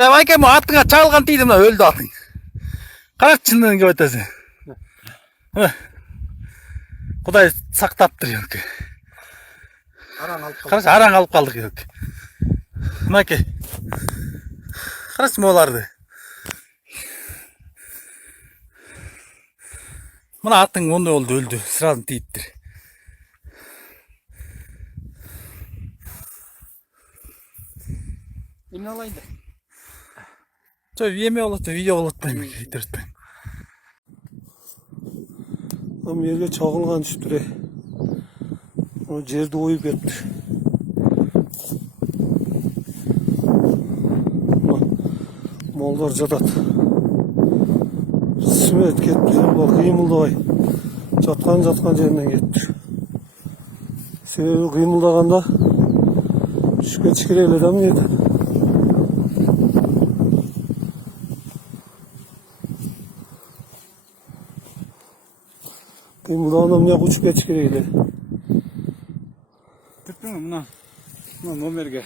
Байкем атыңа чагылган тийди, мына өлдү атың. Карак чындыгын кеп атасың. Кудай сактаптыр ёлке. Караш, араң алып калдык ёлке. Мынакей. Караш моларды. Мына атың ондай болду, өлдү. Сразу тийиптир. Эмне алайын да? Еме болот, видео болот дейм. Айтыртпайм. Ам жерге чагылган түшүптүр. Жерди оюп кетти. Молдор жатат. Смет кетти, бол кыймылдабай. Жаткан жеринен кетти. Себеби кыймылдаганда түшүп кетиш керек эле да мына жерден. Кыймылдаганда мына учуп кетиш керек эле. Түптүң мына номерге